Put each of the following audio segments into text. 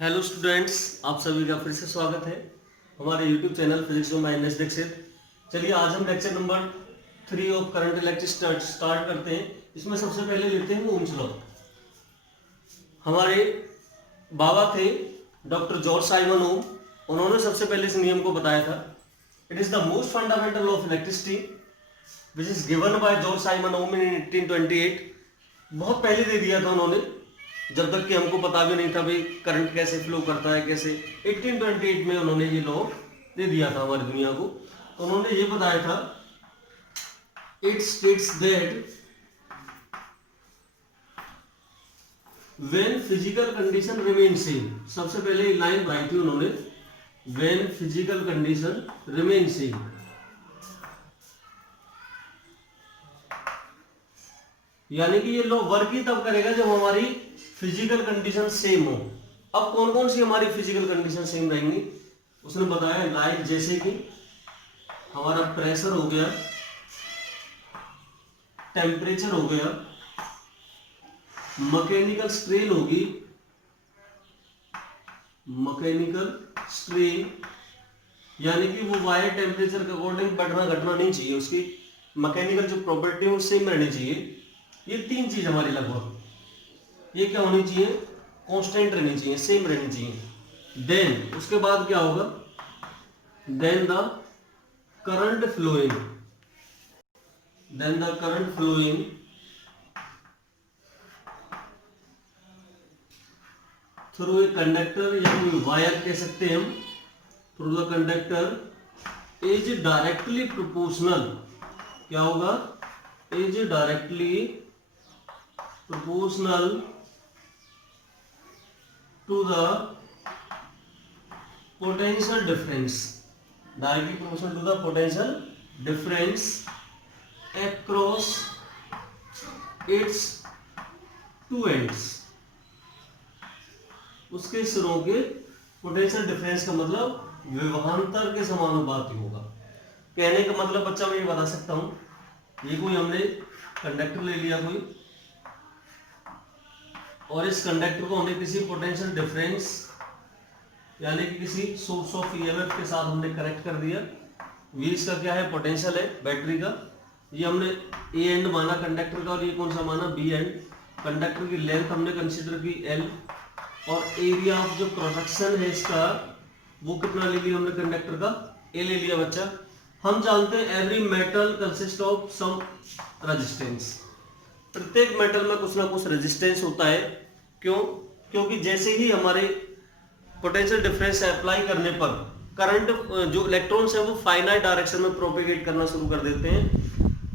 Hello students, आप सभी का फिर से स्वागत है हमारे यूट्यूब चैनल फिजिक्स में एन एस दीक्षित। चलिए आज हम lecture number 3 of current electric start करते हैं। इसमें सबसे पहले लेते हैं ओम्स लॉ। हमारे बाबा थे डॉक्टर जॉर्ज साइमन ओम। उन्होंने सबसे पहले इस नियम को बताया था। It is the most fundamental of electricity which is given by George Simon Ohm in 1828। बहुत पहले दे दिया था उन्होंने, जब तक कि हमको पता भी नहीं था भाई करंट कैसे फ्लो करता है कैसे। 1828 में उन्होंने ये लॉ दे दिया था हमारी दुनिया को। तो उन्होंने ये बताया था, it states that when physical condition remain same. सबसे पहले लाइन बनाई थी उन्होंने, when physical condition remain same. यानी कि ये लॉ वर्क ही तब करेगा जब हमारी फिजिकल कंडीशन सेम हो। अब कौन कौन सी हमारी फिजिकल कंडीशन सेम रहेंगी उसने बताया, लाइक जैसे कि हमारा प्रेशर हो गया, टेम्परेचर हो गया, मैकेनिकल स्ट्रेन होगी, मैकेनिकल स्ट्रेन यानी कि वो वायर टेम्परेचर के अकॉर्डिंग बढ़ना घटना नहीं चाहिए, उसकी मैकेनिकल जो प्रॉपर्टी है वो सेम रहनी चाहिए। ये तीन चीज हमारी लगभग ये क्या होनी चाहिए, कांस्टेंट रहनी चाहिए, सेम रहनी चाहिए। देन उसके बाद क्या होगा, then the current flowing, then the current flowing through a conductor या कोई वायर कह सकते हैं हम, through the conductor is directly proportional. क्या होगा, is directly proportional to the potential difference, directly proportional to the potential difference across its two ends। उसके सिरों के पोटेंशियल डिफरेंस का मतलब विभवांतर के समानुपाती होगा। कहने का मतलब बच्चा मैं ये बता सकता हूं, ये कोई हमने कंडक्टर ले लिया कोई, और इस कंडक्टर को हमने किसी पोटेंशियल डिफरेंस यानी कि किसी सोर्स ऑफ ईएमएफ के साथ हमने कनेक्ट कर दिया। वी इसका क्या है, पोटेंशियल है बैटरी का। ये हमने ए एंड माना कंडक्टर का, और ये कौन सा माना, बी एंड। कंडक्टर की लेंथ हमने कंसीडर की एल, और एरिया ऑफ जो क्रॉस सेक्शन है इसका वो कितना ले लिया हमने कंडक्टर का, ए ले लिया बच्चा। हम जानते हैं every metal consist of some resistance. प्रत्येक मेटल में कुछ ना कुछ रेजिस्टेंस होता है। क्यों? क्योंकि जैसे ही हमारे पोटेंशियल डिफरेंस अप्लाई करने पर करंट जो इलेक्ट्रॉन्स है वो फाइनाइट डायरेक्शन में प्रोपेगेट करना शुरू कर देते हैं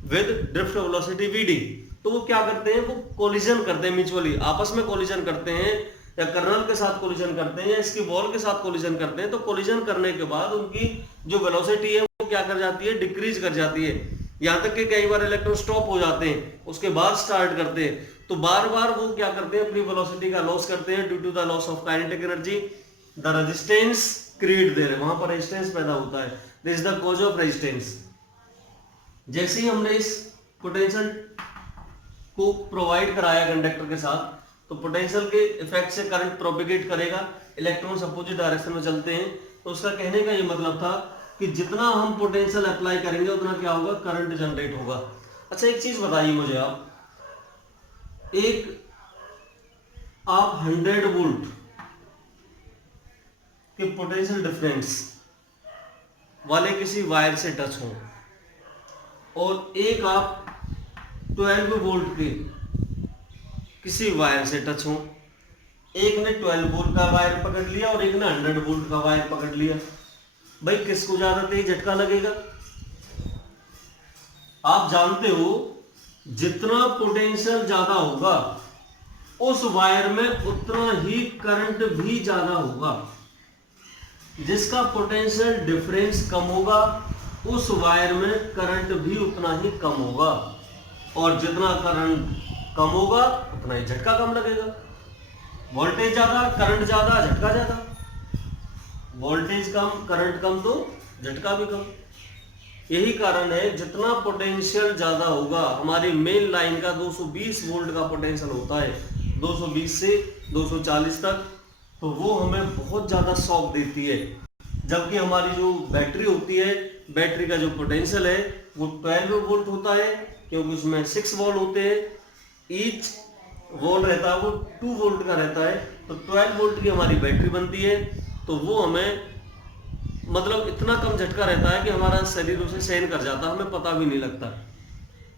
विद ड्रिफ्ट वेलोसिटी वीडी। तो वो क्या करते हैं, वो कोलिजन करते हैं, म्यूचुअली आपस में कोलिजन करते हैं, या कर्नल के साथ कोलिजन करते हैं, या इसकी बॉल के साथ कोलिजन करते हैं। तो कोलिजन करने के बाद उनकी जो वेलोसिटी है वो क्या कर जाती है, डिक्रीज कर जाती है। यहां तक कि कई बार इलेक्ट्रॉन स्टॉप हो जाते हैं, उसके बाद स्टार्ट करते हैं। तो बार बार वो क्या करते हैं, अपनी वेलोसिटी का लॉस करते हैं due to the loss of kinetic energy. The resistance create there, वहां पर रेजिस्टेंस पैदा होता है। This is the cause of resistance. जैसे ही हमने इस पोटेंशियल को प्रोवाइड कराया कंडक्टर के साथ, तो पोटेंशियल के इफेक्ट से करंट प्रोपेगेट करेगा, इलेक्ट्रॉन्स अपोजिट डायरेक्शन में चलते हैं। तो उसका कहने का ये मतलब था कि जितना हम पोटेंशियल अप्लाई करेंगे उतना क्या होगा, करंट जनरेट होगा। अच्छा एक चीज बताइए मुझे आप, आप 100 वोल्ट के पोटेंशियल डिफरेंस वाले किसी वायर से टच हो, और एक आप 12 वोल्ट के किसी वायर से टच हो। एक ने 12 वोल्ट का वायर पकड़ लिया और एक ने 100 वोल्ट का वायर पकड़ लिया, भाई किसको ज्यादा तेज झटका लगेगा? आप जानते हो जितना पोटेंशियल ज्यादा होगा उस वायर में उतना ही करंट भी ज्यादा होगा। जिसका पोटेंशियल डिफरेंस कम होगा उस वायर में करंट भी उतना ही कम होगा, और जितना करंट कम होगा उतना ही झटका कम लगेगा। वोल्टेज ज्यादा, करंट ज्यादा, झटका ज्यादा। वोल्टेज कम, करंट कम तो झटका भी कम। यही कारण है जितना पोटेंशियल ज्यादा होगा, हमारी मेन लाइन का 220 वोल्ट का पोटेंशियल होता है, 220 से 240 तक, तो वो हमें बहुत ज़्यादा शॉक देती है, जबकि हमारी जो बैटरी होती है, बैटरी का जो पोटेंशियल है वो 12 वोल्ट होता है, क्योंकि उसमें 6 वोल्ट होते हैं, ईच वोल्ट रहता है वो 2 वोल्ट का रहता है, तो 12 वोल्ट की हमारी बैटरी बनती है। तो वो हमें मतलब इतना कम झटका रहता है कि हमारा शरीर उसे सहन कर जाता है, हमें पता भी नहीं लगता।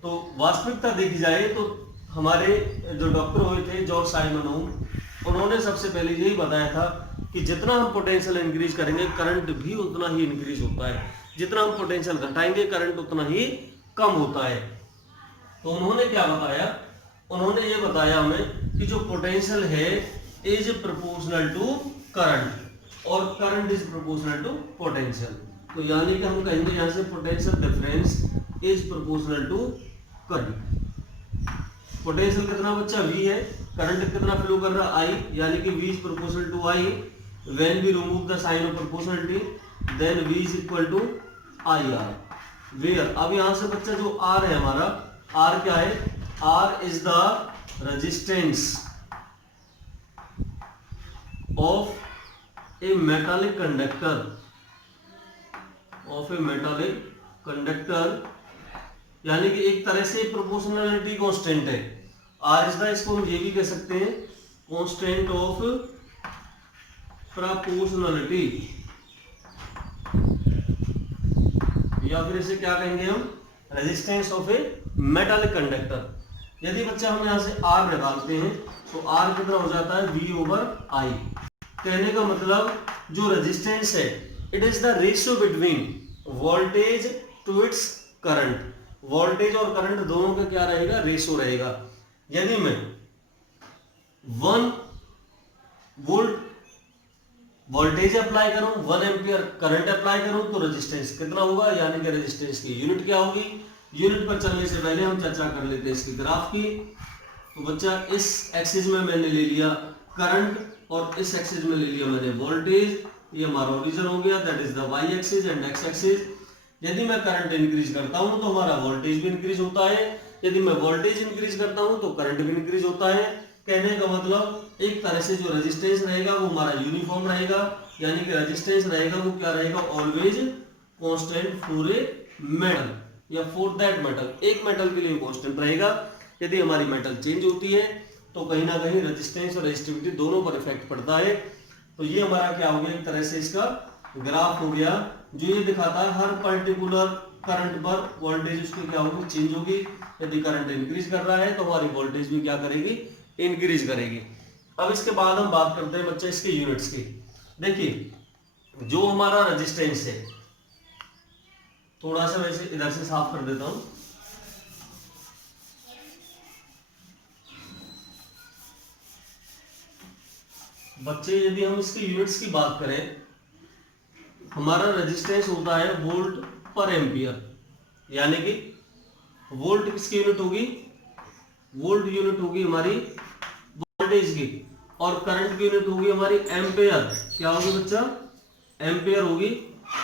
तो वास्तविकता देखी जाए तो हमारे जो डॉक्टर हुए थे जॉर्ज साइमन ओम, उन्होंने सबसे पहले यही बताया था कि जितना हम पोटेंशियल इंक्रीज करेंगे करंट भी उतना ही इंक्रीज होता है, जितना हम पोटेंशियल घटाएंगे करंट उतना ही कम होता है। तो उन्होंने क्या बताया, उन्होंने ये बताया हमें कि जो पोटेंशियल है इज प्रोपोर्शनल टू करंट और current is proportional to potential. तो यानी कि हम कहेंगे यहां से potential difference is proportional to current. Potential कितना बच्चा V है, करंट कितना फ्लो कर रहा I, यानी कि V is proportional to I। When we remove the sign of proportionality then V is equal to IR। Where, अब यहां से बच्चा जो R है हमारा, R क्या है, R is the resistance of A metallic conductor, of A metallic conductor, यानी कि एक तरह से प्रोपोर्शनलिटी कांस्टेंट है। आर इज द, इसको हम ये भी कह सकते हैं कांस्टेंट ऑफ प्रोपोर्शनलिटी, या फिर इसे क्या कहेंगे हम, resistance of A metallic conductor. यदि बच्चा हम यहां से आर निकालते हैं तो आर कितना हो जाता है V ओवर I। कहने का मतलब जो रेजिस्टेंस है it is the ratio between voltage to its current, voltage और करंट दोनों का क्या रहेगा, रेशियो रहेगा। यदि मैं 1 वोल्ट वोल्टेज अप्लाई करूं, 1 एम्पियर करंट अप्लाई करूं, तो रेजिस्टेंस कितना होगा, यानी कि रेजिस्टेंस की यूनिट क्या होगी। यूनिट पर चलने से पहले हम चर्चा कर लेते हैं इसकी ग्राफ की। तो बच्चा इस एक्सिस में मैंने ले लिया करंट और इस एक्सिस में ले लिया मैंने वोल्टेज, ये हमारा ओरिजिन हो गया, that is the Y axis and X axis. यदि मैं करंट इंक्रीज करता हूं तो हमारा वोल्टेज भी इंक्रीज होता है, यदि मैं वोल्टेज इंक्रीज करता हूं तो करंट भी इंक्रीज होता है। कहने का मतलब एक तरह से जो रेजिस्टेंस रहेगा वो हमारा यूनिफॉर्म रहेगा, यानी कि रेजिस्टेंस रहेगा वो क्या रहेगा, always constant for a metal या फॉर दैट मेटल, एक मेटल के लिए कांस्टेंट रहेगा। यदि हमारी मेटल चेंज होती है तो कहीं ना कहीं रेजिस्टेंस और रेजिस्टिविटी दोनों पर इफेक्ट पड़ता है। तो ये हमारा क्या हो गया, एक तरह से इसका ग्राफ हो गया, जो ये दिखाता है हर पर्टिकुलर करंट पर वोल्टेज उसकी क्या होगी, चेंज होगी। यदि करंट इंक्रीज कर रहा है तो हमारी वोल्टेज भी क्या करेगी, इंक्रीज करेगी। अब इसके बाद हम बात करते हैं बच्चे इसके यूनिट्स की। देखिए जो हमारा रेजिस्टेंस है, थोड़ा सा वैसे इधर से साफ कर देता हूं, बच्चे यदि हम इसके यूनिट्स की बात करें, हमारा रेजिस्टेंस होता है वोल्ट पर एम्पियर, यानी कि वोल्ट किसकी यूनिट होगी, वोल्ट यूनिट होगी हमारी वोल्टेज की, और करंट की यूनिट होगी हमारी एम्पेयर। क्या होगी बच्चा, एम्पेयर होगी।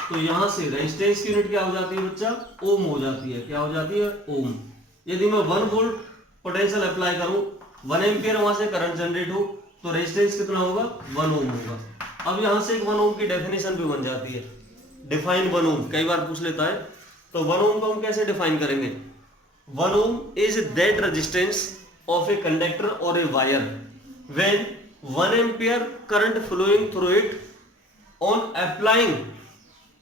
तो यहां से रेजिस्टेंस की यूनिट क्या हो जाती है बच्चा, ओम हो जाती है। क्या हो जाती है, ओम। यदि मैं 1 वोल्ट पोटेंशियल अप्लाई करूं, 1 एम्पियर वहां से करंट जनरेट हो, तो रेजिस्टेंस कितना होगा, 1 ओम होगा। अब यहां से एक 1 ओम की डेफिनेशन भी बन जाती है, डिफाइन 1 ओम, कई बार पूछ लेता है। तो 1 ओम को हम कैसे डिफाइन करेंगे, 1 ohm is that resistance of a conductor और a wire when 1 ampere current flowing through it on applying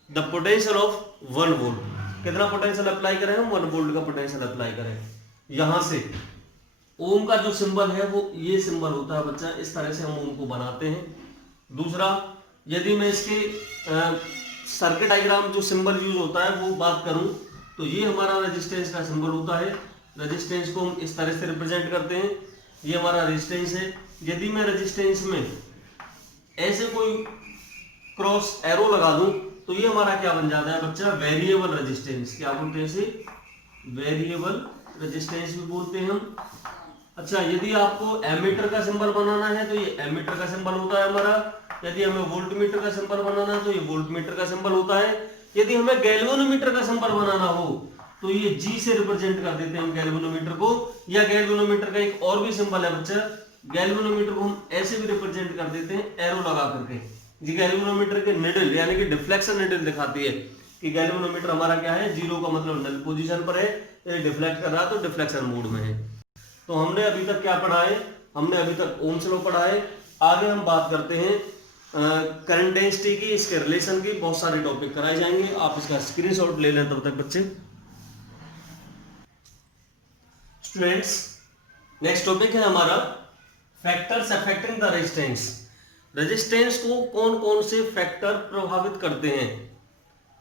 the potential of 1 volt. कितना पोटेंशियल अप्लाई करें हम, 1 वोल्ट का पोटेंशियल अप्लाई करें। यहां से ओम का जो सिंबल है वो ये सिंबल होता है बच्चा, इस तरह से हम ओम को बनाते हैं। दूसरा, यदि मैं इसके सर्किट डायग्राम जो सिंबल यूज होता है वो बात करूं, तो ये हमारा रेजिस्टेंस का सिंबल होता है। रेजिस्टेंस को हम इस तरह से रिप्रेजेंट करते हैं, ये हमारा रेजिस्टेंस है। यदि मैं रेजिस्टेंस में ऐसे कोई क्रॉस एरो लगा दूं तो ये हमारा क्या बन जाता है बच्चा, वेरिएबल रेजिस्टेंस। क्या बोलते हैं इसे, वेरिएबल रेजिस्टेंस भी बोलते हैं हम। अच्छा, यदि आपको एमीटर का सिंबल बनाना है तो ये एमीटर का सिंबल होता है हमारा। यदि हमें वोल्टमीटर का सिंबल बनाना है तो ये वोल्टमीटर का सिंबल होता है। यदि हमें गैल्वेनोमीटर का सिंबल बनाना हो तो ये G से रिप्रेजेंट कर देते हैं हम गैल्वेनोमीटर को। या गैल्वेनोमीटर का एक और भी सिंबल है बच्चा, गैल्वेनोमीटर को हम ऐसे भी रिप्रेजेंट कर देते हैं एरो लगा करके। जी गैल्वेनोमीटर के निडल यानी कि डिफ्लेक्शन निडल दिखाती है कि गैल्वेनोमीटर हमारा क्या है, जीरो का मतलब नल पोजीशन पर है, ये डिफ्लेक्ट कर रहा है तो डिफ्लेक्शन मोड में है। तो हमने अभी तक क्या पढ़ा है, हमने अभी तक ओम्स लॉ पढ़ा है। आगे हम बात करते हैं करंट डेंसिटी की, इसके रिलेशन की, बहुत सारे टॉपिक कराए जाएंगे। आप इसका स्क्रीनशॉट ले लें तब तक बच्चे। स्टूडेंट्स नेक्स्ट टॉपिक है हमारा factors affecting the resistance. Resistance को कौन कौन से फैक्टर प्रभावित करते हैं।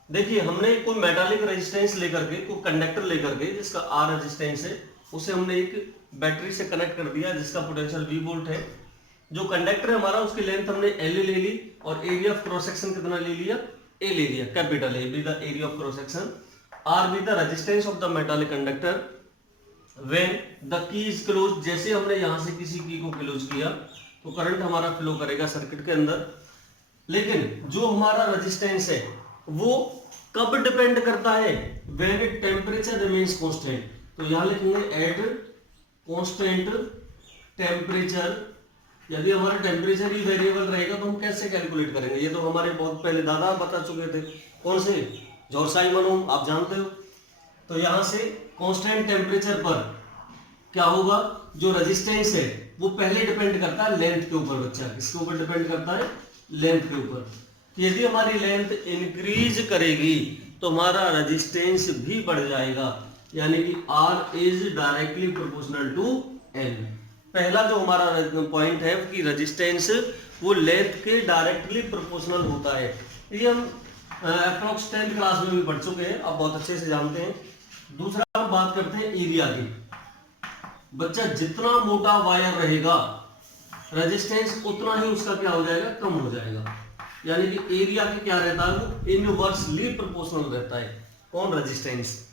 देखिए हमने कोई मेटालिक रेजिस्टेंस लेकर के, कोई कंडक्टर लेकर के जिसका आर रेजिस्टेंस है, उसे हमने एक बैटरी से कनेक्ट कर दिया जिसका पोटेंशियल V वोल्ट है। जो कंडक्टर है हमारा उसकी लेंथ हमने L ले ली और एरिया ऑफ क्रॉस सेक्शन कितना ले लिया, A ले लिया, capital A be the area of cross section, R be the resistance of the metallic conductor when the key is close. जैसे हमने यहां से किसी की को क्लोज किया तो करंट हमारा फ्लो करेगा सर्किट के अंदर। लेकिन जो हमारा रेजिस्टेंस है वो कब डिपेंड करता है, व्हेन टेम्परेचर रिमेन्स कांस्टेंट। तो यहां लिखेंगे एट कांस्टेंट टेम्परेचर। यदि हमारा टेम्परेचर ही वेरिएबल रहेगा तो हम कैसे कैलकुलेट करेंगे, ये तो हमारे बहुत पहले दादा बता चुके थे, कौन से, जॉर्ज साइमन ओम, आप जानते हो। तो यहां से कांस्टेंट टेम्परेचर पर क्या होगा, जो रेजिस्टेंस है वो पहले डिपेंड करता है लेंथ के ऊपर। बच्चा किसके ऊपर डिपेंड करता है, लेंथ के ऊपर। यदि हमारी लेंथ इंक्रीज करेगी तो हमारा रेजिस्टेंस भी बढ़ जाएगा, यानी कि R is directly proportional to L। पहला जो हमारा पॉइंट है कि रेजिस्टेंस वो लेंथ के डायरेक्टली प्रोपोर्शनल होता है। ये हम अप्रोक्स 10th क्लास में भी पढ़ चुके हैं, आप बहुत अच्छे से जानते हैं। दूसरा हम बात करते हैं एरिया की। बच्चा जितना मोटा वायर रहेगा रेजिस्टेंस उतना ही उसका क्या हो जाएगा, कम हो जाएगा। यानी कि एरिया के क्या रहता है, वो इनवर्सली प्रोपोर्शनल रहता है। कौन, रेजिस्टेंस।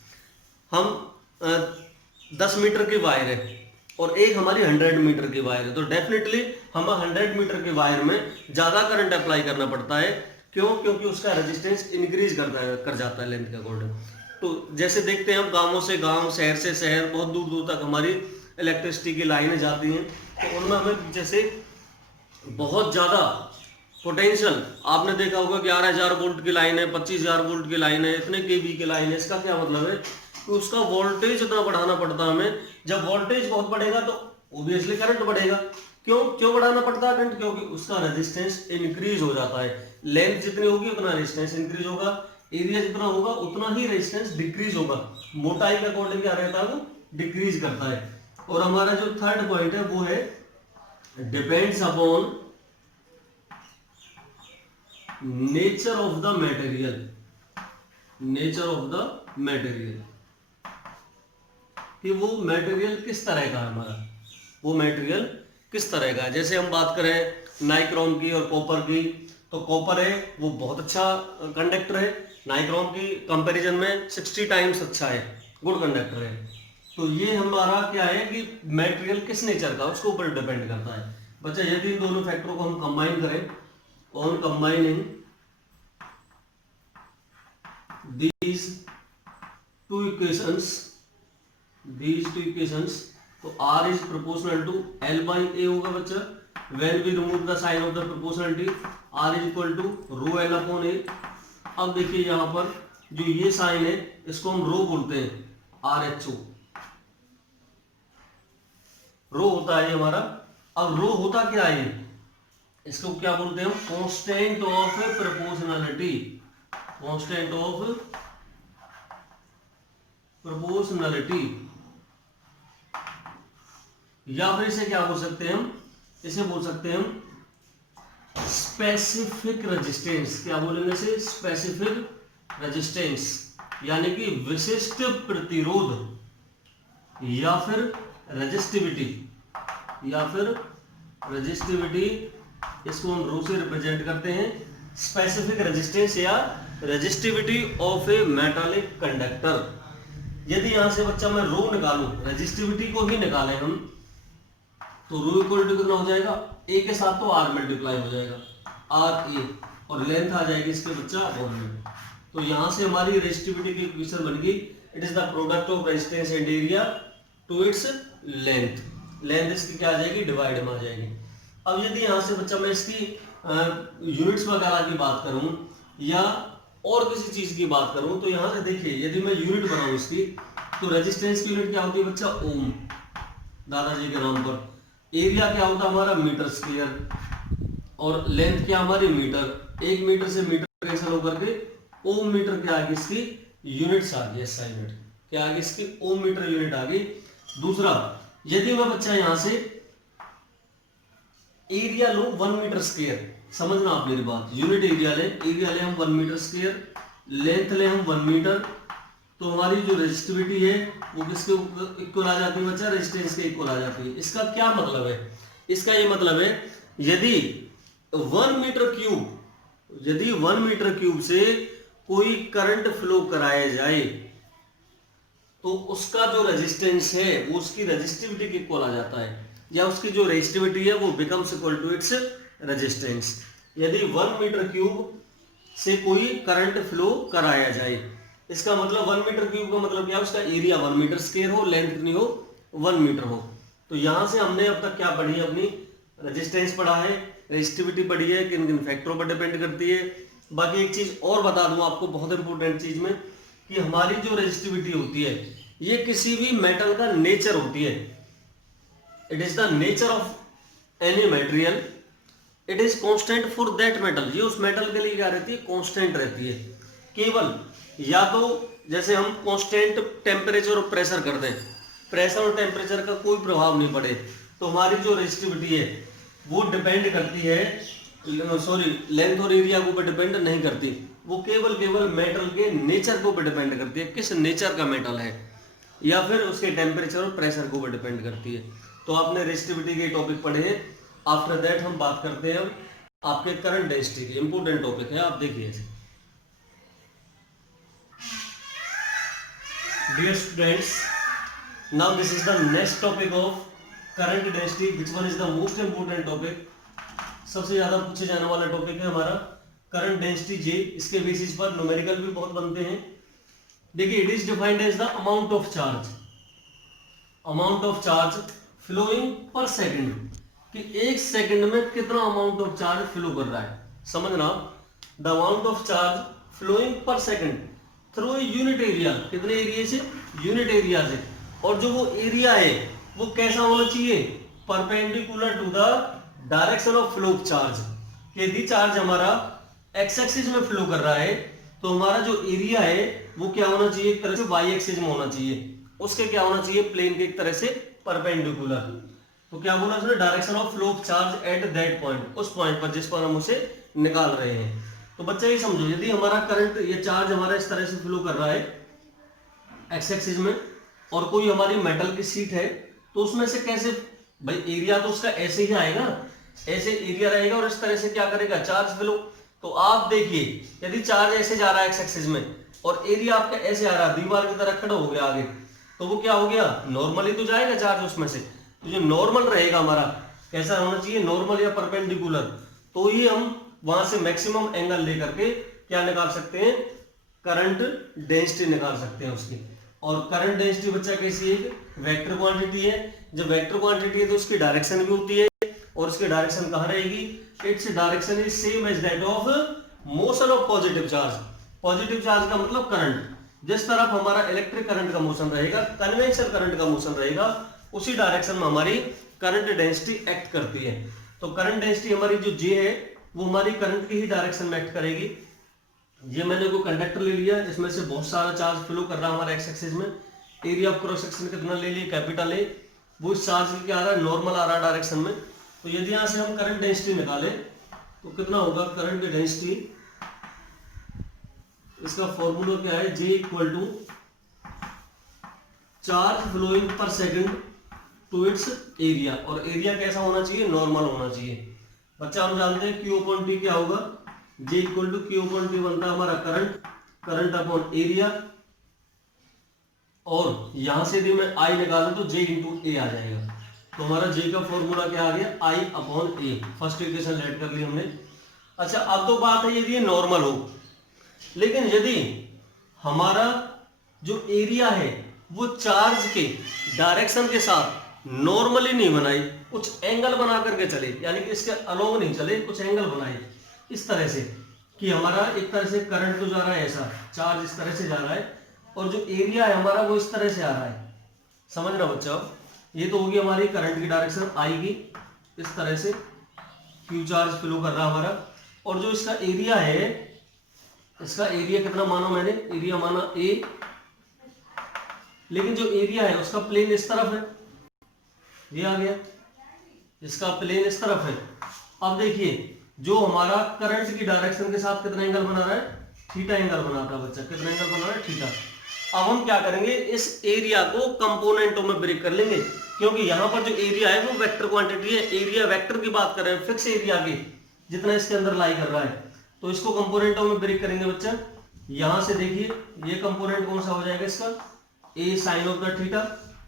हम 10 मीटर की वायर है और एक हमारी 100 मीटर की वायर है, तो डेफिनेटली हम 100 मीटर के वायर में ज्यादा करंट अप्लाई करना पड़ता है। क्यों, क्योंकि उसका रेजिस्टेंस इंक्रीज कर जाता है लेंथ के अकॉर्डिंग। तो जैसे देखते हैं हम गांवों से गांव, शहर से शहर, बहुत दूर दूर तक हमारी इलेक्ट्रिसिटी की लाइनें जाती हैं, तो उनमें हमें पीछे से बहुत ज्यादा पोटेंशियल, आपने देखा होगा 11,000 वोल्ट की लाइन है, 25,000 वोल्ट की लाइन है, इतने केवी की लाइन है। इसका क्या मतलब है कि उसका वोल्टेज इतना बढ़ाना पड़ता है हमें। जब वोल्टेज बहुत बढ़ेगा तो ऑब्वियसली करंट बढ़ेगा। क्यों बढ़ाना पड़ता है करंट, क्योंकि उसका रेजिस्टेंस इंक्रीज हो जाता है। लेंथ जितनी होगी उतना रेजिस्टेंस इंक्रीज होगा, एरिया जितना होगा उतना ही रेजिस्टेंस डिक्रीज होगा। मोटाई के अकॉर्डिंग क्या रहता है, वो डिक्रीज करता है। और हमारा जो थर्ड पॉइंट है वो है depends upon nature of the material. Nature of the material, कि वो मटेरियल किस तरह का है हमारा, वो मटेरियल किस तरह का है। जैसे हम बात करें नाइक्रोम की और कॉपर की, तो कॉपर है वो बहुत अच्छा कंडक्टर है, नाइक्रोम की कंपैरिजन में 60 टाइम्स अच्छा है, गुड कंडक्टर है। तो ये हमारा क्या है कि मटेरियल किस नेचर का, उसके ऊपर डिपेंड करता है। बच्चा यदि इन दोनों फैक्टरों को हम कंबाइन करें, on combining these two equations, तो R is proportional to L by A होगा बच्चा। When we remove the sign of the proportionality, R is equal to rho L upon A। अब देखिए यहाँ पर जो ये साइन है इसको हम रो बोलते हैं, RHO रो होता है हमारा। अब रो होता क्या है, इसको क्या बोलते हैं, constant of proportionality. Constant of proportionality, या फिर इसे क्या बोल सकते हैं हम, इसे बोल सकते हैं हम स्पेसिफिक रेजिस्टेंस। क्या बोलेंगे इसे, स्पेसिफिक रेजिस्टेंस, यानी कि विशिष्ट प्रतिरोध या फिर रेजिस्टिविटी, इसको हम रो से रिप्रेजेंट करते हैं। स्पेसिफिक रेजिस्टेंस या resistivity of A metallic conductor. यदि यहां से बच्चा मैं रो निकालूं, रेजिस्टिविटी को ही निकालें हम, तो रो इक्वल टू कितना हो जाएगा, ए के साथ तो आर मल्टीप्लाई हो जाएगा, आर ए, और लेंथ आ जाएगी इसके बच्चा वॉल्यूम। तो यहां से हमारी रेजिस्टिविटी की इक्वेशन बन गई, it is the product of resistance and area to its length. Length इसकी क्या आ जाएगी, डिवाइड में आ जाएगी। अब यदि यहाँ से बच्चा मैं इसकी यूनिट्स वगैरह की बात करूं या और किसी चीज की बात करूं, तो यहाँ से देखिए यदि मैं यूनिट बनाऊं इसकी, तो रेजिस्टेंस की यूनिट क्या होती है बच्चा, ओम, दादाजी के नाम पर। एरिया क्या होता है हमारा, मीटर स्क्वायर, और लेंथ क्या हमारी, मीटर। 1 मीटर से मीटर कैंसिल होकर के ओम मीटर क्या आ गई इसकी यूनिट्स आ गई, एसआई यूनिट क्या आ गई इसकी, ओम मीटर यूनिट आ गई। दूसरा, यदि मैं बच्चा यहां से एरिया लो 1 मीटर स्क्वायर, समझना आप मेरी बात, यूनिट एरिया ले हम 1 मीटर स्क्वायर, लेंथ ले हम 1 मीटर, तो हमारी जो रेजिस्टिविटी है वो किसके इक्वल आ जाती है बच्चा, रेजिस्टेंस के इक्वल आ जाती है। इसका क्या मतलब है, इसका ये मतलब है यदि 1 मीटर क्यूब से कोई करंट फ्लो कराया जाए तो उसका जो रेजिस्टेंस है वो उसकी रेजिस्टिविटी के इक्वल आ जाता है, या उसकी जो रेजिस्टिविटी है वो becomes equal to its resistance. यदि 1 मीटर क्यूब से कोई करंट फ्लो कराया जाए, इसका मतलब 1 मीटर क्यूब का मतलब क्या है, उसका एरिया 1 मीटर स्क्वायर हो, लेंथ कितनी हो, 1 मीटर हो। तो यहां से हमने अब तक क्या पढ़ी है, अपनी रेजिस्टेंस पढ़ा है, रेजिस्टिविटी पढ़ी है, किन किन फैक्टरों पर डिपेंड करती है। बाकी एक चीज और बता दूं आपको, बहुत इंपॉर्टेंट चीज में, कि हमारी जो रेजिस्टिविटी होती है ये किसी भी मेटल का नेचर होती है, it is the nature of any material, it is constant for that metal. ये उस मेटल के लिए क्या रहती है, कांस्टेंट रहती है। केवल या तो जैसे हम कांस्टेंट टेम्परेचर और प्रेशर कर दें, प्रेशर और टेम्परेचर का कोई प्रभाव नहीं पड़े, तो हमारी जो रेजिस्टिविटी है वो डिपेंड करती है, लेंथ और एरिया के ऊपर डिपेंड नहीं करती, वो केवल मेटल के नेचर के ऊपर डिपेंड करती है, किस नेचर का मेटल है, या फिर उसके टेम्परेचर और प्रेशर के ऊपर डिपेंड करती है। तो आपने रेजिस्टिविटी के टॉपिक पढ़े हैं। आफ्टर दैट हम बात करते हैं आपके करंट डेंसिटी के, इंपोर्टेंट टॉपिक है, आप देखिए। Dear students, now this is the next topic of current density, which one is the most important topic, सबसे ज्यादा पूछे जाने वाला टॉपिक है हमारा करंट डेंसिटी जे। इसके बेसिस पर न्यूमेरिकल भी बहुत बनते हैं। देखिए, it is defined as the amount of charge flowing per second, कि 1 सेकंड में कितना अमाउंट ऑफ चार्ज फ्लो कर रहा है, समझना। The amount of charge flowing per second through unit area, कितने एरिया से, यूनिट एरिया से, और जो वो एरिया है वो कैसा होना चाहिए, perpendicular to the direction of flow of charge. यदि चार्ज हमारा एक्स एक्सिस में फ्लो कर रहा है तो हमारा जो एरिया है वो क्या होना चाहिए, एक तरह से वाई एक्सिस में होना चाहिए, उसके क्या होना चाहिए, प्लेन के एक तरह से परपेंडिकुलर। तो क्या बोला उसने, direction of flow of charge at that point, उस पॉइंट पर जिस पर हम उसे निकाल रहे हैं। तो बच्चा ये समझो, यदि हमारा करंट, ये चार्ज हमारा इस तरह से फ्लो कर रहा है एक्स एक्सिस में, और कोई हमारी मेटल की शीट है, तो उसमें से कैसे, भाई एरिया तो उसका ऐसे ही आएगा, ऐसे एरिया रहेगा, और इस तरह से क्या करेगा, चार्ज फ्लो। तो आप देखिए, यदि चार्ज ऐसे जा रहा है एक्स एक्सिस में और एरिया आपका ऐसे आ रहा है, दीवार की तरह खड़ा हो गया आगे, तो वो क्या हो गया, नॉर्मली तो जाएगा चार्ज उसमें से। तो जो नॉर्मल रहेगा हमारा, कैसा होना चाहिए, नॉर्मल या परपेंडिकुलर, तो ही हम वहां से मैक्सिमम एंगल लेकर के क्या निकाल सकते हैं, करंट डेंसिटी निकाल सकते हैं उसकी। और करंट डेंसिटी बच्चा कैसी है, वेक्टर क्वांटिटी है। जब वेक्टर क्वांटिटी है तो उसकी डायरेक्शन भी होती है, और उसकी डायरेक्शन कहां रहेगी, its direction is same as that of motion of positive charge. Positive charge का मतलब करंट, जिस तरफ हमारा इलेक्ट्रिक करंट का मोशन रहेगा, कन्वेंशनल करंट का मोशन रहेगा, उसी डायरेक्शन में हमारी करंट डेंसिटी एक्ट करती है। तो करंट डेंसिटी हमारी जो जे है वो हमारी करंट की ही डायरेक्शन में एक्ट करेगी। ये मैंने कोई कंडक्टर ले लिया, इसमें से बहुत सारा चार्ज फ्लो कर रहा है हमारे एक्स एक्सिस में, एरिया ऑफ क्रॉस सेक्शन कितना ले लिए, कैपिटल ए, वो इस चार्ज की क्या आ रहा है, नॉर्मल आ रहा है डायरेक्शन में। तो यदि यहां से हम करंट डेंसिटी निकालें तो कितना होगा, करंट डेंसिटी, इसका फॉर्मूला क्या है, J equal to charge flowing per second to its area, और एरिया कैसा होना चाहिए, नॉर्मल होना चाहिए। बच्चा हम जानते हैं Q अपॉन T क्या होगा, J equal to Q upon T बनता है हमारा करंट अपॉन एरिया, और यहां से यदि मैं I निकालूं तो J इंटू A आ जाएगा। तो हमारा J का फॉर्मूला क्या आ गया, I upon A, first equation let कर ली हमने। अच्छा, अब तो बात है यदि ये नॉर्मल हो, लेकिन यदि हमारा जो एरिया है वो चार्ज के डायरेक्शन के साथ नॉर्मली नहीं बनाई, कुछ एंगल बना करके चले, यानी कि इसके अलोंग नहीं चले, कुछ एंगल बनाए इस तरह से कि हमारा एक तरह से करंट तो जा रहा है ऐसा, चार्ज इस तरह से जा रहा है और जो एरिया है हमारा वो इस तरह से आ रहा है। समझ रहे हो बच्चों? ये तो होगी हमारी करंट की डायरेक्शन आएगी इस तरह से, क्यू चार्ज फ्लो कर रहा है हमारा। और जो इसका एरिया है, इसका एरिया कितना माना मैंने, एरिया माना ए, लेकिन जो एरिया है उसका प्लेन इस तरफ है, ये आ गया, इसका प्लेन इस तरफ है। अब देखिए जो हमारा करंट की डायरेक्शन के साथ कितना एंगल बना रहा है, थीटा एंगल बना रहा है बच्चा, कितना एंगल बना रहा है, थीटा। अब हम क्या करेंगे, इस एरिया को कंपोनेंटों में ब्रेक कर लेंगे, क्योंकि यहां पर जो एरिया है वो वेक्टर क्वांटिटी है, एरिया वेक्टर की बात कर रहे हैं, फिक्स एरिया की, जितना इसके अंदर लाई कर रहा है, तो इसको कंपोनेंटों में ब्रेक करेंगे बच्चा। यहां से देखिए ये कंपोनेंट कौन सा हो जाएगा इसका, ए साइन ऑफ द थीटा,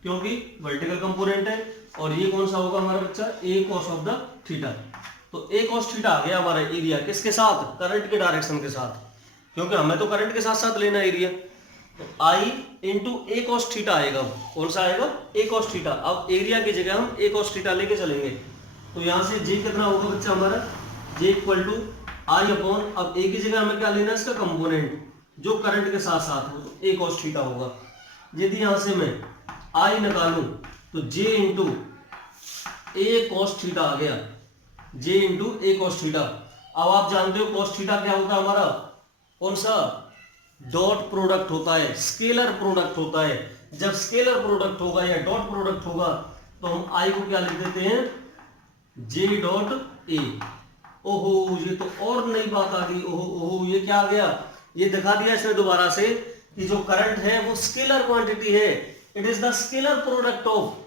क्योंकि वर्टिकल कंपोनेंट है, और ये कौन सा होगा हमारा बच्चा, ए कॉस ऑफ द थीटा। तो ए कॉस थीटा आ गया हमारा एरिया, किसके साथ, करंट के डायरेक्शन के साथ, क्योंकि हमें तो करंट के साथ साथ लेना एरिया। तो आई इंटू ए कॉस थीटा आएगा, कौन सा आएगा, ए कॉस थीटा। अब एरिया की जगह हम ए कॉस थीटा लेके चलेंगे, तो यहां से जे कितना होगा बच्चा हमारा, जे इक्वल टू आई अपॉन, अब ए की जगह हमें क्या लेना है, इसका कंपोनेंट जो करंट के साथ साथ हो, तो ए कॉस थीटा होगा। यदि यहां से मैं आई निकालूं तो जे इंटू ए कॉस थीटा आ गया, जे इंटू ए कॉस थीटा। अब आप जानते हो कॉस थीटा क्या होता है हमारा, कौन सा, डॉट प्रोडक्ट होता है, स्केलर प्रोडक्ट होता है। जब स्केलर प्रोडक्ट होगा या डॉट प्रोडक्ट होगा तो हम आई को क्या लिख देते हैं, जे डॉट ए। ओहो ये तो और नई बात आ गई, ओहो ओहो ये क्या आ गया, ये दिखा दिया इसने दोबारा से कि जो करंट है वो स्केलर क्वांटिटी है, it is the scalar product of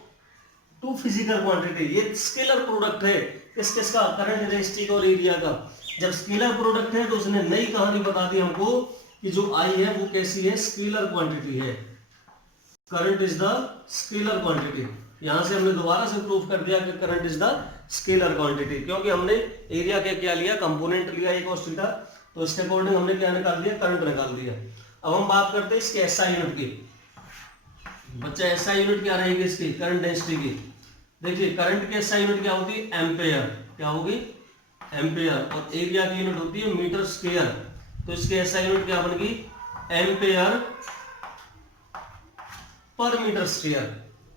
two physical quantity. ये स्केलर प्रोडक्ट है किसका, करंट, रेजिस्टिव और एरिया का। जब स्केलर प्रोडक्ट है तो उसने नई कहानी बता दी हमको कि जो आई है वो कैसी है, स्केलर क्वांटिटी है, current is the scalar quantity. यहां से हमने दोबारा से प्रूफ कर दिया कि current is the scalar quantity, क्योंकि हमने एरिया का क्या लिया, कंपोनेंट लिया ए कॉस थीटा, तो इसके अकॉर्डिंग हमने क्या निकाल दिया, करंट निकाल दिया। अब हम बात करते हैं इसके एसआई यूनिट की। बच्चा एसआई यूनिट क्या रहेगी इसकी, करंट डेंसिटी की। देखिए करंट की एसआई यूनिट क्या होती है, एम्पेयर, क्या होगी, एम्पेयर, और एरिया की यूनिट होती है मीटर स्क्वायर। तो इसके एसआई यूनिट क्या बनेगी, ampere per metre square,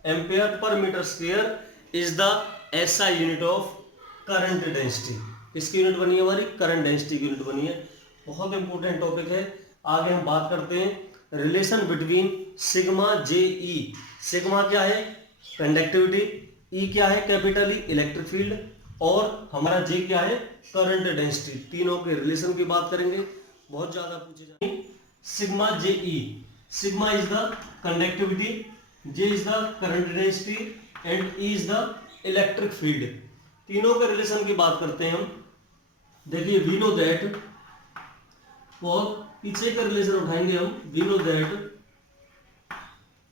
ampere per metre square is the SI unit of current density. किसकी यूनिट बनी है हमारी, करंट डेंसिटी की यूनिट बनी है। बहुत इंपॉर्टेंट टॉपिक है। आगे हम बात करते हैं रिलेशन बिटवीन सिग्मा जे ई। सिग्मा क्या है, कंडक्टिविटी, ई क्या है, कैपिटल ई, इलेक्ट्रिक फील्ड, और हमारा जे क्या है, करंट डेंसिटी। तीनों के रिलेशन की बात करेंगे, बहुत ज्यादा पूछे जाएंगे। Sigma J E, sigma is the conductivity, J is the current density and E is the electric field. तीनों के रिलेशन की बात करते हैं हम। देखिए वी नो दैट, और पीछे का रिलेशन उठाएंगे हम, we know that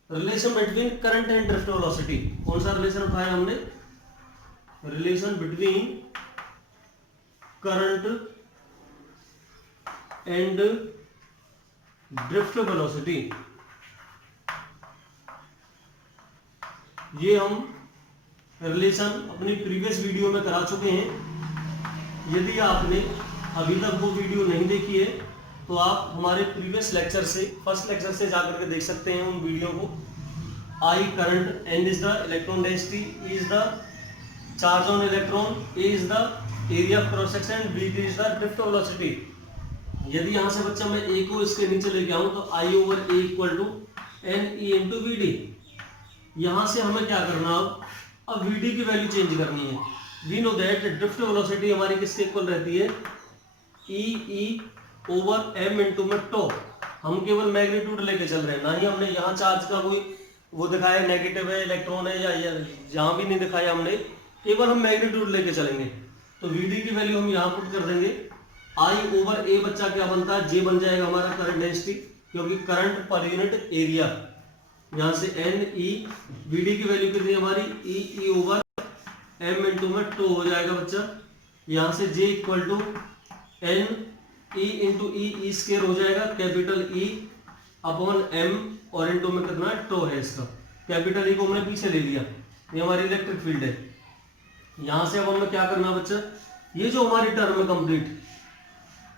relation between current and drift velocity. कौन सा रिलेशन उठाया हमने, relation between current and drift velocity. ये हम रिलेशन अपनी प्रीवियस वीडियो में करा चुके हैं। यदि आपने अभी तक वो वीडियो नहीं देखी है तो आप हमारे प्रीवियस लेक्चर से, फर्स्ट लेक्चर से जाकर के देख सकते हैं उन वीडियो को। I current, N is the electron density, E is the charge on electron, A is the area of cross section, B is the drift velocity. यदि यहां से बच्चा मैं ए को इसके नीचे लेके आऊं तो I over A equal to N E into V D. यहां से हमें क्या करना, अब वी डी की वैल्यू चेंज करनी है। We know that drift velocity हमारी किसके इक्वल रहती है, ई ओवर एम इंटू में टो। हम केवल मैग्नीट्यूड लेके चल रहे हैं, ना ही हमने यहाँ चार्ज का कोई वो दिखाया नेगेटिव है, इलेक्ट्रॉन है, या यहाँ भी नहीं दिखाया हमने, केवल हम मैग्नीट्यूड लेके चलेंगे। तो वीडी की वैल्यू हम यहाँ पुट कर देंगे। आई ओवर ए बच्चा क्या बनता है, जे बन जाएगा हमारा करंट डेंसिटी, क्योंकि करंट पर यूनिट एरिया। यहाँ से एन ई, वीडी की वैल्यू कितनी है हमारी, ई ओवर एम इंटू में टो हो जाएगा बच्चा। यहाँ से J equal to N E into E square हो जाएगा, कैपिटल ई अपॉन एम, और इंटू में कितना टो है इसका, कैपिटल ई को हमने पीछे ले लिया। ये हमारी इलेक्ट्रिक फील्ड है। यहां से अब हमें क्या करना बच्चा, ये जो हमारी टर्म है कंप्लीट,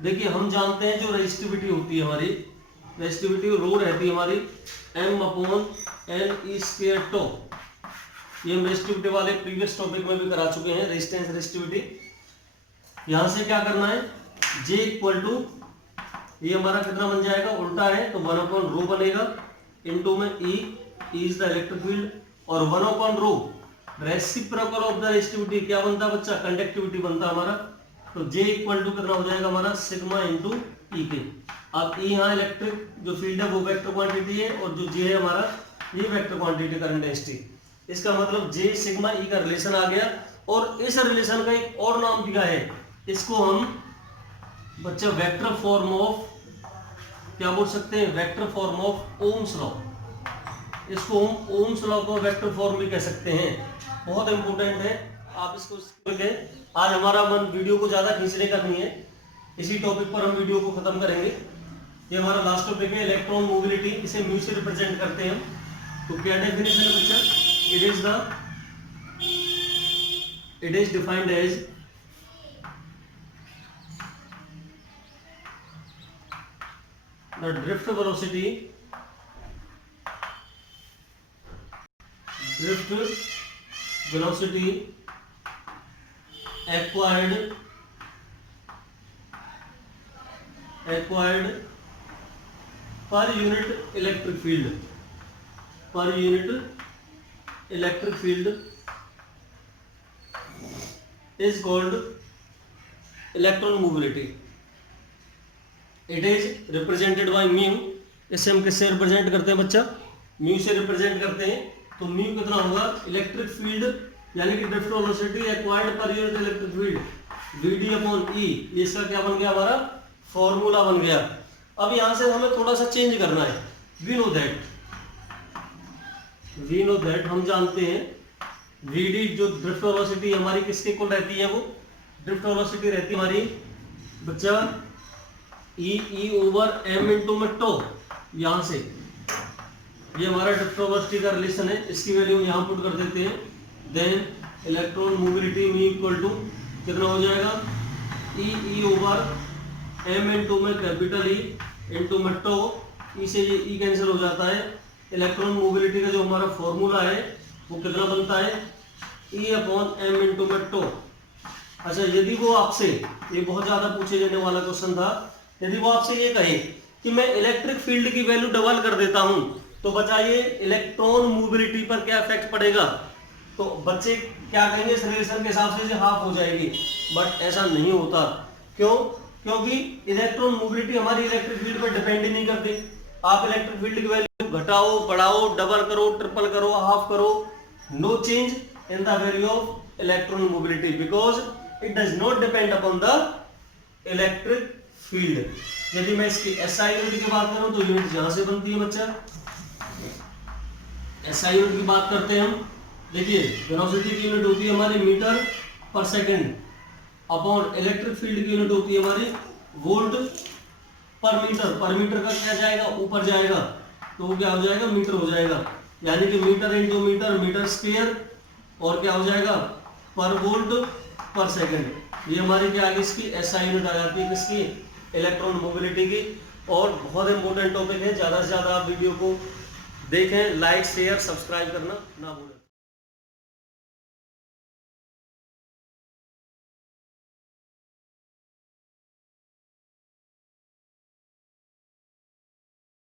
देखिए हम जानते हैं जो रेजिस्टिविटी होती है हमारी, रेजिस्टिविटी रो रहती है हमारी M/N E² टो। ये हम रेजिस्टिविटी वाले प्रीवियस टॉपिक में भी करा चुके हैं, रेजिस्टेंस रेजिस्टिविटी। यहां से क्या करना है, J इक्वल टू, ये हमारा कितना बन जाएगा, उल्टा है तो 1/रो बनेगा, इनटू में E is the electric field, और 1/रो रेसिप्रोकल ऑफ द रेजिस्टिविटी क्या बनता है बच्चा, कंडक्टिविटी बनता है हमारा। तो J इक्वल टू कितना हो जाएगा हमारा, सिग्मा इंटू ई के। अब E यहाँ इलेक्ट्रिक जो फील्ड है वो वेक्टर क्वांटिटी है, और जो J है हमारा ये वेक्टर क्वांटिटी करंट डेंसिटी। इसका मतलब J सिग्मा E का रिलेशन आ गया, और इस रिलेशन का एक और नाम दिया है, इसको हम बच्चा वेक्टर फॉर्म ऑफ, क्या बोल सकते हैं, vector form of Ohm's law. इसको हम ओम्स लॉ को वेक्टर फॉर्म भी कह सकते हैं, बहुत इंपॉर्टेंट है, आप इसको करके। आज हमारा मन वीडियो को ज्यादा खींचने का नहीं है, इसी टॉपिक पर हम वीडियो को खत्म करेंगे। ये हमारा लास्ट टॉपिक है इलेक्ट्रॉन मोबिलिटी, इसे म्यू से रिप्रेजेंट करते हैं हम। तो क्या डेफिनेशन है बच्चा, it is defined as the drift velocity acquired per unit electric field is called electron mobility. It is represented by mu. इसे हम किससे रिप्रेजेंट करते हैं बच्चा, म्यू से रिप्रेजेंट करते हैं। तो म्यू कितना होगा, इलेक्ट्रिक फील्ड यानी कि drift velocity acquired per unit electric field VD upon E, इसका क्या बन गया हमारा फॉर्मूला बन गया। अब यहां से हमें थोड़ा सा चेंज करना है। वी नो दैट हम जानते हैं VD जो ड्रिफ्ट वेलोसिटी हमारी किसके इक्वल रहती है, वो ड्रिफ्ट वेलोसिटी रहती है हमारी बच्चा E ओवर M इंटू में टो। यहां से ये हमारा ड्रिफ्ट वेलोसिटी का रिलेशन है, इसकी वैल्यू हम यहां पुट कर देते हैं। देन इलेक्ट्रॉन मोबिलिटी में इक्वल टू कितना हो जाएगा, E ओवर M इंटू में कैपिटल E इंटू में टो। E से ये E कैंसिल हो जाता है। इलेक्ट्रॉन मोबिलिटी का जो हमारा फॉर्मूला है वो कितना बनता है, E अपॉन M इंटू में टो। अच्छा, यदि वो आपसे, ये बहुत ज्यादा पूछे जाने वाला क्वेश्चन था, यदि वो आपसे ये कहे कि मैं इलेक्ट्रिक फील्ड की वैल्यू डबल कर देता हूं तो बताइए इलेक्ट्रॉन मोबिलिटी पर क्या इफेक्ट पड़ेगा। तो बच्चे क्या कहेंगे, इस रिलेशन के हिसाब से हाफ हो जाएगी, बट ऐसा नहीं होता। क्यों, क्योंकि इलेक्ट्रॉन मोबिलिटी हमारी इलेक्ट्रिक फील्ड पर डिपेंड ही नहीं करती। आप इलेक्ट्रिक फील्ड की वैल्यू घटाओ, बढ़ाओ, डबल करो, ट्रिपल करो, हाफ करो, no change in the value of electron mobility because it does not depend upon the electric field. यदि मैं इसकी SI यूनिट की बात करूं तो यूनिट यहां से बनती है बच्चा। SI यूनिट की बात करते हैं हम, देखिए वेलोसिटी की यूनिट होती है हमारी मीटर पर सेकंड, अपॉन इलेक्ट्रिक फील्ड की यूनिट होती है हमारी वोल्ट पर मीटर। पर मीटर का क्या जाएगा, ऊपर जाएगा, तो वो क्या हो जाएगा, मीटर हो जाएगा। यानी कि metre into metre, metre square, और क्या हो जाएगा पर वोल्ट पर सेकंड। ये हमारी क्या आगे इसकी SI यूनिट आ जाती है, किसकी, इलेक्ट्रॉन मोबिलिटी की। और बहुत इंपॉर्टेंट टॉपिक है, ज्यादा से ज्यादा आप वीडियो को देखें, लाइक शेयर सब्सक्राइब करना ना भूलें।